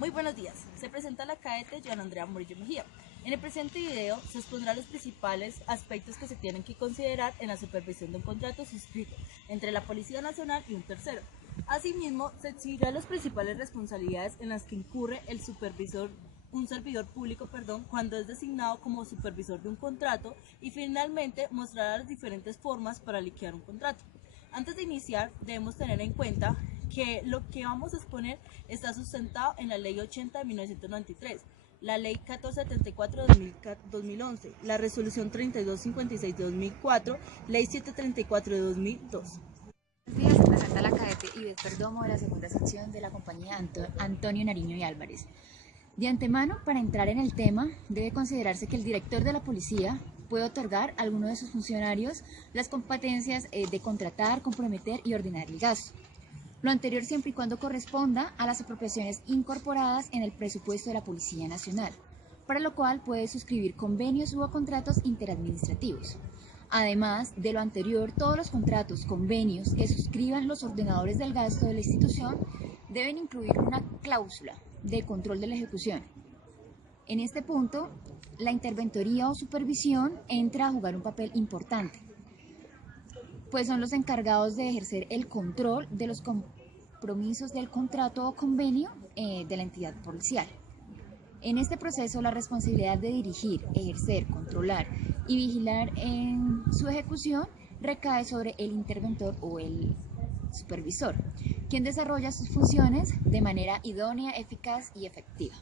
Muy buenos días, se presenta la cadete Joana Andrea Murillo Mejía. En el presente video se expondrán los principales aspectos que se tienen que considerar en la supervisión de un contrato suscrito entre la Policía Nacional y un tercero. Asimismo, se exhibirán las principales responsabilidades en las que incurre un servidor público, cuando es designado como supervisor de un contrato, y finalmente mostrará las diferentes formas para liquidar un contrato. Antes de iniciar, debemos tener en cuenta que lo que vamos a exponer está sustentado en la Ley 80 de 1993, la Ley 1474 de 2011, la Resolución 3256 de 2004, Ley 734 de 2002. Buenos días, se presenta la cadete Ivette Perdomo de la segunda sección de la compañía Antonio Nariño y Álvarez. De antemano, para entrar en el tema, debe considerarse que el director de la policía puede otorgar a alguno de sus funcionarios las competencias de contratar, comprometer y ordenar el gasto. Lo anterior siempre y cuando corresponda a las apropiaciones incorporadas en el presupuesto de la Policía Nacional, para lo cual puede suscribir convenios u contratos interadministrativos. Además de lo anterior, todos los contratos, convenios que suscriban los ordenadores del gasto de la institución deben incluir una cláusula de control de la ejecución. En este punto, la interventoría o supervisión entra a jugar un papel importante, pues son los encargados de ejercer el control de los compromisos del contrato o convenio de la entidad policial. En este proceso, la responsabilidad de dirigir, ejercer, controlar y vigilar en su ejecución recae sobre el interventor o el supervisor, quien desarrolla sus funciones de manera idónea, eficaz y efectiva.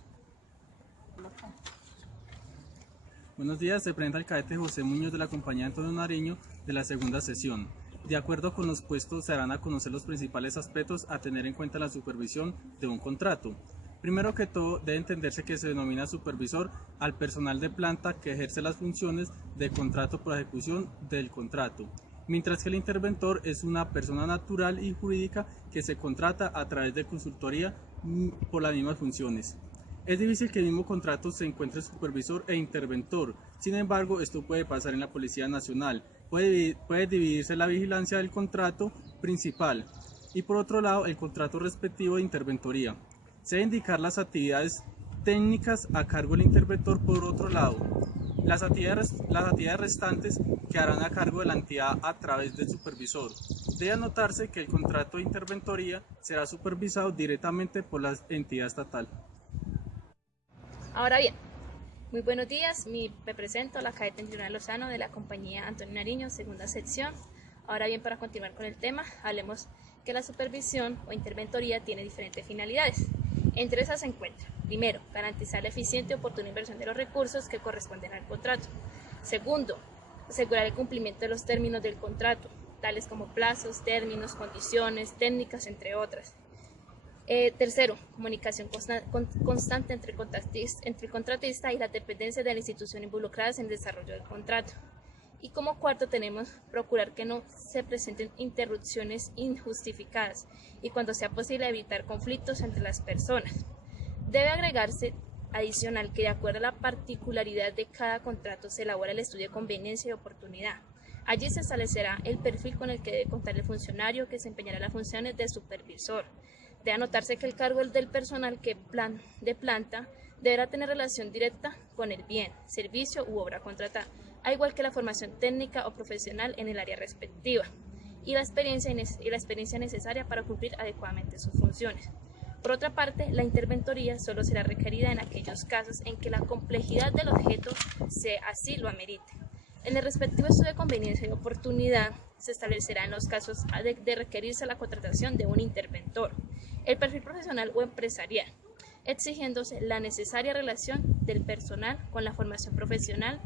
Buenos días, se presenta el cadete José Muñoz de la compañía Antonio Nariño de la segunda sesión. De acuerdo con los puestos, se darán a conocer los principales aspectos a tener en cuenta en la supervisión de un contrato. Primero que todo, debe entenderse que se denomina supervisor al personal de planta que ejerce las funciones de contrato por ejecución del contrato, mientras que el interventor es una persona natural y jurídica que se contrata a través de consultoría por las mismas funciones. Es difícil que el mismo contrato se encuentre supervisor e interventor, sin embargo, esto puede pasar en la Policía Nacional. Puede dividirse la vigilancia del contrato principal y por otro lado el contrato respectivo de interventoría. Se debe indicar las actividades técnicas a cargo del interventor por otro lado. Las actividades restantes quedarán a cargo de la entidad a través del supervisor. Debe anotarse que el contrato de interventoría será supervisado directamente por la entidad estatal. Ahora bien, muy buenos días, me presento la cadete Juliana Lozano de la compañía Antonio Nariño, segunda sección. Ahora bien, para continuar con el tema, hablemos que la supervisión o interventoría tiene diferentes finalidades. Entre esas se encuentra, primero, garantizar la eficiente y oportuna inversión de los recursos que corresponden al contrato. Segundo, asegurar el cumplimiento de los términos del contrato, tales como plazos, términos, condiciones, técnicas, entre otras. Tercero, comunicación constante entre el contratista y las dependencias de la institución involucradas en el desarrollo del contrato. Y como cuarto tenemos procurar que no se presenten interrupciones injustificadas y cuando sea posible evitar conflictos entre las personas. Debe agregarse adicional que de acuerdo a la particularidad de cada contrato se elabora el estudio de conveniencia y oportunidad. Allí se establecerá el perfil con el que debe contar el funcionario que desempeñará las funciones de supervisor. Debe anotarse que el cargo del personal de planta deberá tener relación directa con el bien, servicio u obra contratada, al igual que la formación técnica o profesional en el área respectiva y la experiencia necesaria para cumplir adecuadamente sus funciones. Por otra parte, la interventoría solo será requerida en aquellos casos en que la complejidad del objeto así lo amerite. En el respectivo estudio de conveniencia y oportunidad se establecerá en los casos de requerirse la contratación de un interventor, el perfil profesional o empresarial, exigiéndose la necesaria relación del personal con la formación profesional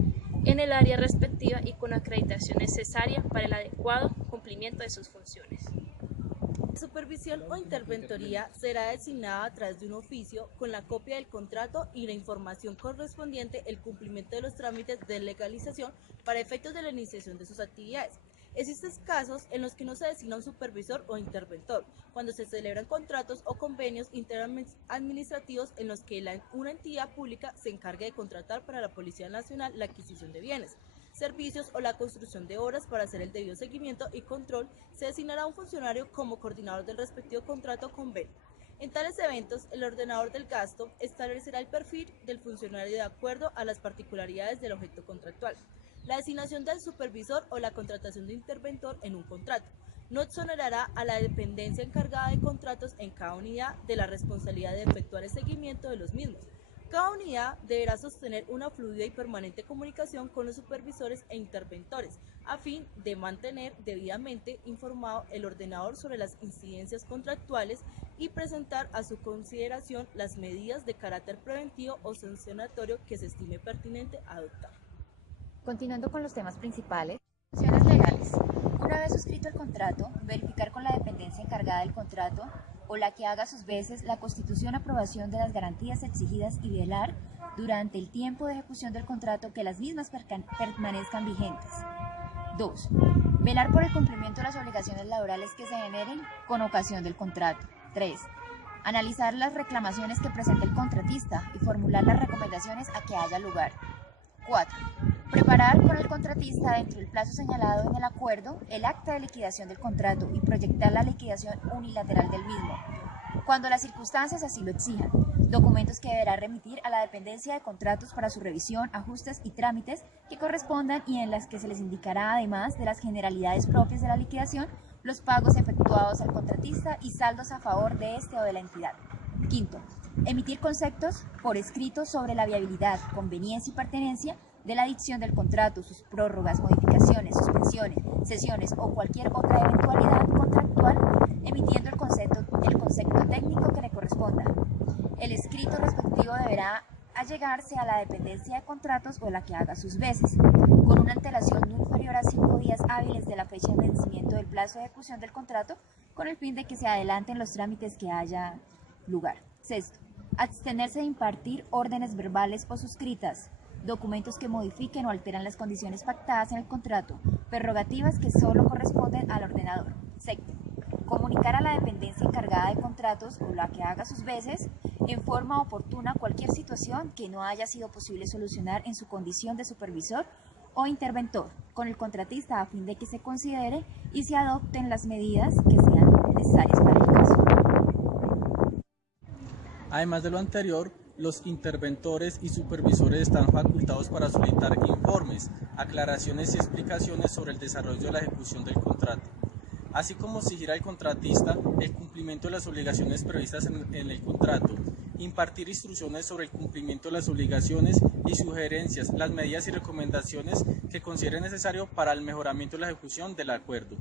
en el área respectiva y con la acreditación necesaria para el adecuado cumplimiento de sus funciones. La supervisión o interventoría será designada a través de un oficio con la copia del contrato y la información correspondiente al cumplimiento de los trámites de legalización para efectos de la iniciación de sus actividades. Existen casos en los que no se designa un supervisor o interventor, cuando se celebran contratos o convenios interadministrativos en los que una entidad pública se encargue de contratar para la Policía Nacional la adquisición de bienes, servicios o la construcción de obras. Para hacer el debido seguimiento y control, se designará un funcionario como coordinador del respectivo contrato o convenio. En tales eventos, el ordenador del gasto establecerá el perfil del funcionario de acuerdo a las particularidades del objeto contractual, la designación del supervisor o la contratación de interventor en un contrato. No exonerará a la dependencia encargada de contratos en cada unidad de la responsabilidad de efectuar el seguimiento de los mismos. Cada unidad deberá sostener una fluida y permanente comunicación con los supervisores e interventores, a fin de mantener debidamente informado el ordenador sobre las incidencias contractuales y presentar a su consideración las medidas de carácter preventivo o sancionatorio que se estime pertinente adoptar. Continuando con los temas principales, funciones legales. Una vez suscrito el contrato, verificar con la dependencia encargada del contrato o la que haga a sus veces la constitución o aprobación de las garantías exigidas y velar durante el tiempo de ejecución del contrato que las mismas permanezcan vigentes. 2. Velar por el cumplimiento de las obligaciones laborales que se generen con ocasión del contrato. 3. Analizar las reclamaciones que presente el contratista y formular las recomendaciones a que haya lugar. 4. Preparar con el contratista dentro del plazo señalado en el acuerdo el acta de liquidación del contrato y proyectar la liquidación unilateral del mismo, cuando las circunstancias así lo exijan. Documentos que deberá remitir a la dependencia de contratos para su revisión, ajustes y trámites que correspondan y en las que se les indicará, además de las generalidades propias de la liquidación, los pagos efectuados al contratista y saldos a favor de este o de la entidad. 5. Emitir conceptos por escrito sobre la viabilidad, conveniencia y pertenencia de la dicción del contrato, sus prórrogas, modificaciones, suspensiones, cesiones o cualquier otra eventualidad contractual, emitiendo el concepto técnico que le corresponda. El escrito respectivo deberá allegarse a la dependencia de contratos o la que haga sus veces, con una antelación no inferior a 5 días hábiles de la fecha de vencimiento del plazo de ejecución del contrato, con el fin de que se adelanten los trámites que haya lugar. 6. Abstenerse de impartir órdenes verbales o suscritas, documentos que modifiquen o alteran las condiciones pactadas en el contrato, prerrogativas que solo corresponden al ordenador. 7. Comunicar a la dependencia encargada de contratos o la que haga sus veces en forma oportuna cualquier situación que no haya sido posible solucionar en su condición de supervisor o interventor con el contratista a fin de que se considere y se adopten las medidas que sean necesarias para el caso. Además de lo anterior, los interventores y supervisores están facultados para solicitar informes, aclaraciones y explicaciones sobre el desarrollo de la ejecución del contrato, así como exigir al contratista el cumplimiento de las obligaciones previstas en el contrato, impartir instrucciones sobre el cumplimiento de las obligaciones y sugerencias, las medidas y recomendaciones que considere necesario para el mejoramiento de la ejecución del acuerdo.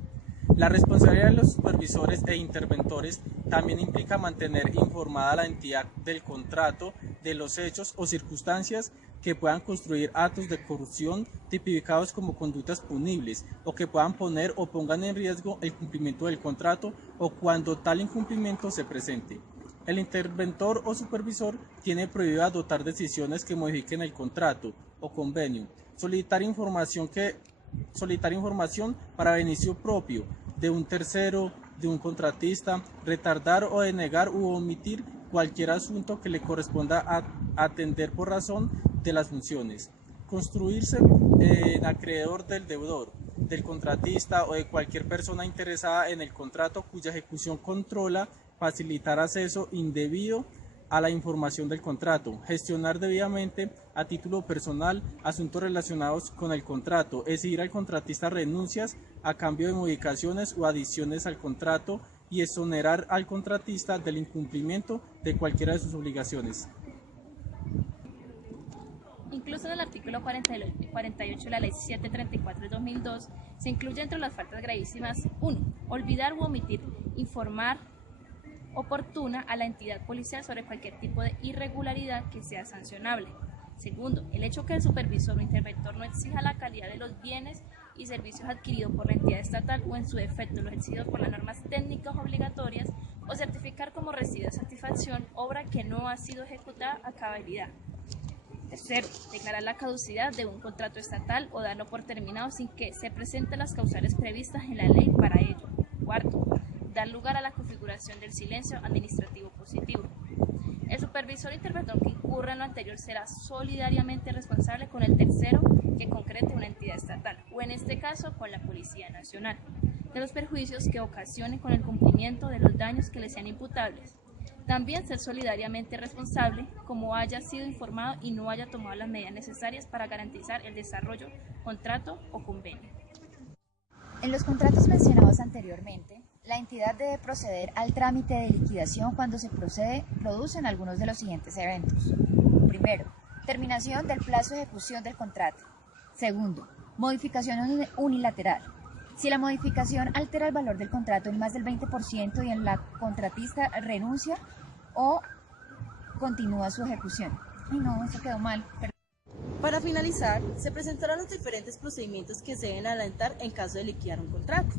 La responsabilidad de los supervisores e interventores también implica mantener informada a la entidad del contrato de los hechos o circunstancias que puedan construir actos de corrupción tipificados como conductas punibles o que puedan poner o pongan en riesgo el cumplimiento del contrato o cuando tal incumplimiento se presente. El interventor o supervisor tiene prohibido adoptar decisiones que modifiquen el contrato o convenio, solicitar información para beneficio propio de un tercero, de un contratista, retardar o denegar u omitir cualquier asunto que le corresponda atender por razón de las funciones, construirse en acreedor del deudor, del contratista o de cualquier persona interesada en el contrato cuya ejecución controla, facilitar acceso indebido a la información del contrato, gestionar debidamente a título personal asuntos relacionados con el contrato, exigir al contratista renuncias a cambio de modificaciones o adiciones al contrato y exonerar al contratista del incumplimiento de cualquiera de sus obligaciones. Incluso en el artículo 48 de la Ley 734 de 2002 se incluye entre las faltas gravísimas 1. Olvidar u omitir informar oportuna a la entidad policial sobre cualquier tipo de irregularidad que sea sancionable. Segundo, el hecho que el supervisor o interventor no exija la calidad de los bienes y servicios adquiridos por la entidad estatal o en su defecto los exigidos por las normas técnicas obligatorias o certificar como recibida satisfacción obra que no ha sido ejecutada a cabalidad. Tercero, declarar la caducidad de un contrato estatal o darlo por terminado sin que se presenten las causales previstas en la ley para ello. Cuarto, dar lugar a la configuración del silencio administrativo positivo. El supervisor interventor que incurra en lo anterior será solidariamente responsable con el tercero que concrete una entidad estatal, o en este caso con la Policía Nacional, de los perjuicios que ocasionen con el cumplimiento de los daños que le sean imputables. También ser solidariamente responsable, como haya sido informado y no haya tomado las medidas necesarias para garantizar el desarrollo, contrato o convenio. En los contratos mencionados anteriormente, la entidad debe proceder al trámite de liquidación cuando se producen algunos de los siguientes eventos. Primero, terminación del plazo de ejecución del contrato. Segundo, modificación unilateral. Si la modificación altera el valor del contrato en más del 20% y la contratista renuncia o continúa su ejecución. Ay no, eso quedó mal. Para finalizar, se presentarán los diferentes procedimientos que se deben adelantar en caso de liquidar un contrato.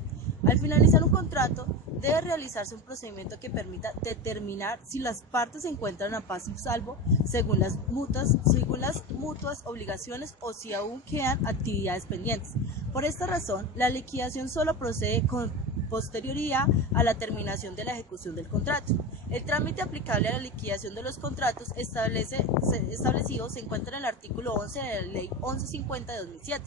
Al finalizar un contrato, debe realizarse un procedimiento que permita determinar si las partes se encuentran a paz y salvo según las mutuas obligaciones o si aún quedan actividades pendientes. Por esta razón, la liquidación solo procede con posterioridad a la terminación de la ejecución del contrato. El trámite aplicable a la liquidación de los contratos establecido se encuentra en el artículo 11 de la Ley 1150 de 2007.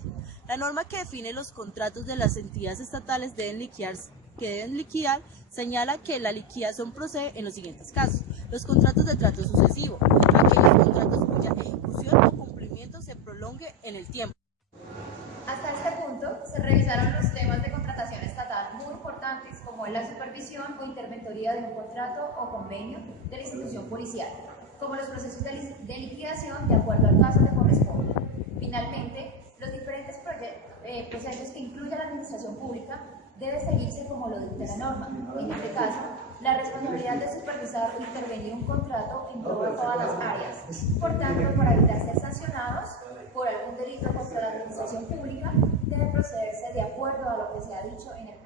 La norma que define los contratos de las entidades estatales que deben liquidar señala que la liquidación procede en los siguientes casos: los contratos de trato sucesivo, aquellos contratos cuya ejecución o cumplimiento se prolongue en el tiempo. Hasta este punto se revisaron los temas de contratación estatal muy importantes, como es la supervisión o interventoría de un contrato o convenio de la institución policial, como los procesos de liquidación de acuerdo al caso que corresponda. Finalmente, los diferentes procesos que incluya la administración pública debe seguirse como lo dicta la norma. En este caso, la responsabilidad de supervisar o intervenir un contrato engloba todas las áreas. Por tanto, para evitar ser sancionados por algún delito contra la administración pública, debe procederse de acuerdo a lo que se ha dicho en el